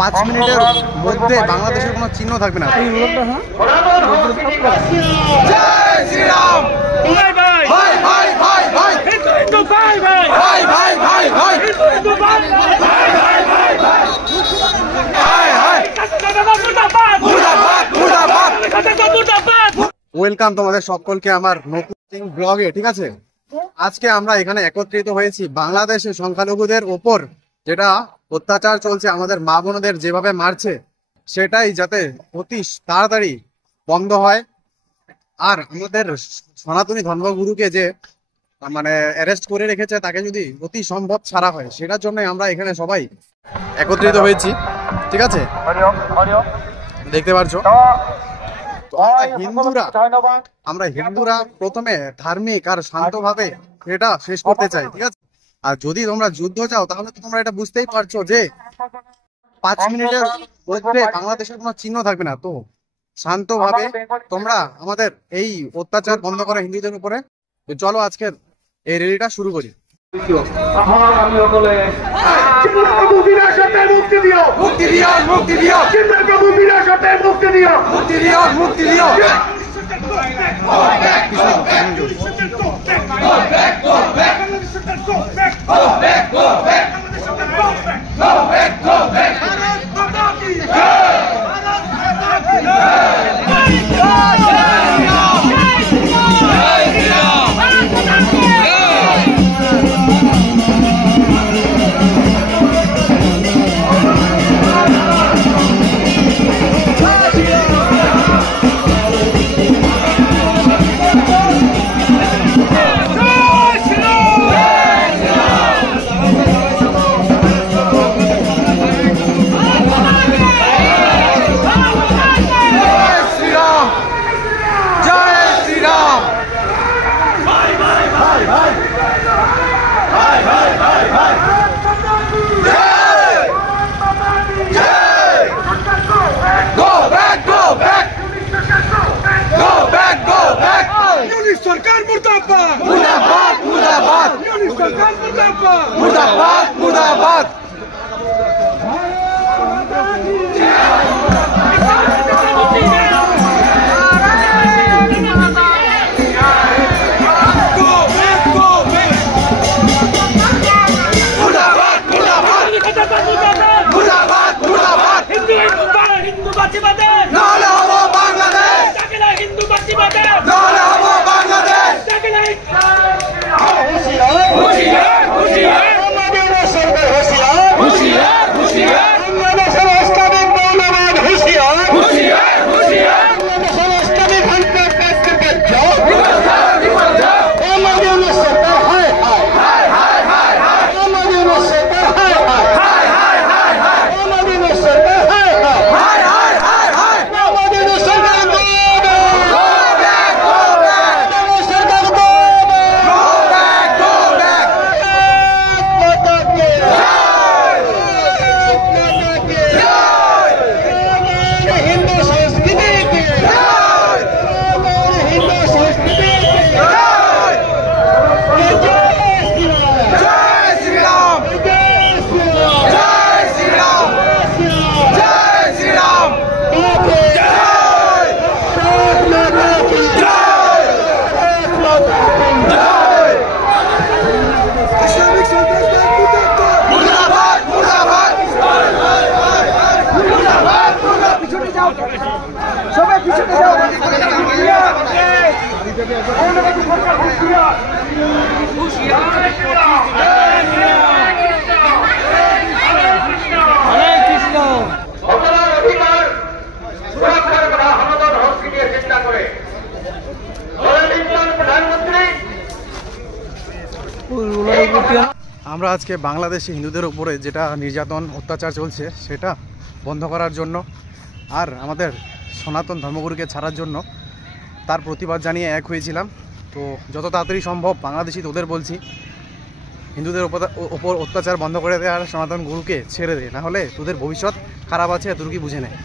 5 মিনিটের মধ্যে বাংলাদেশের কোনো চিহ্ন থাকবে না। জয় শ্রীরাম। ভাই ভাই ভাই ভাই ভাই ভাই হিন্দু ভাই ভাই ভাই ভাই ভাই ভাই হিন্দু ভাই ভাই ভাই ভাই ভাই হায় হায় মুর্দাবাদ মুর্দাবাদ মুর্দাবাদ মুর্দাবাদ। ওয়েলকাম তোমাদের সকলকে আমার নতুন ব্লগে। ঠিক আছে, আজকে আমরা এখানে একত্রিত হয়েছি বাংলাদেশের সংখ্যালঘুদের ওপর যেটা অত্যাচার চলছে, আমাদের মা বোনদের যেভাবে মারছে, সেটাই যাতে অতি তাড়াতাড়ি বন্ধ হয়। আর আমাদের সনাতনী ধর্মগুরুকে যে মানে অ্যারেস্ট করে রেখেছে, তাকে যদি অতি সম্ভব ছাড়া হয়, সেটার জন্য আমরা এখানে সবাই একত্রিত হয়েছি। ঠিক আছে, দেখতে পাচ্ছ আমরা হিন্দুরা প্রথমে ধার্মিক আর শান্তভাবে এটা শেষ করতে চাই। ঠিক আছে, আর যদি তোমরা যুদ্ধ চাও তাহলে তো তোমরা এটা বুঝতেই পারছো যে 5 মিনিটের মধ্যে বাংলাদেশের কোনো চিহ্ন থাকবে না। তো শান্তভাবে তোমরা আমাদের এই অত্যাচার বন্ধ করো হিন্দুদের উপরে। চলো আজকের এই র্যালিটা শুরু করি। सरकार मुर्दाबाद मुर्दाबाद मुर्दाबाद सरकार मुर्दाबाद मुर्दाबाद मुर्दाबाद। আমরা আজকে বাংলাদেশি হিন্দুদের উপরে যেটা নির্যাতন অত্যাচার চলছে সেটা বন্ধ করার জন্য আর আমাদের সনাতন ধর্মগুরুকে ছাড়ার জন্য তার প্রতিবাদ জানিয়ে এক হয়েছিলাম। তো যত তাড়াতাড়ি সম্ভব বাংলাদেশি তোদের বলছি, হিন্দুদের ওপর অত্যাচার বন্ধ করে দেয় আর সনাতন গুরুকে ছেড়ে দে, না হলে তোদের ভবিষ্যৎ খারাপ আছে, তোর কি বুঝে নেয়।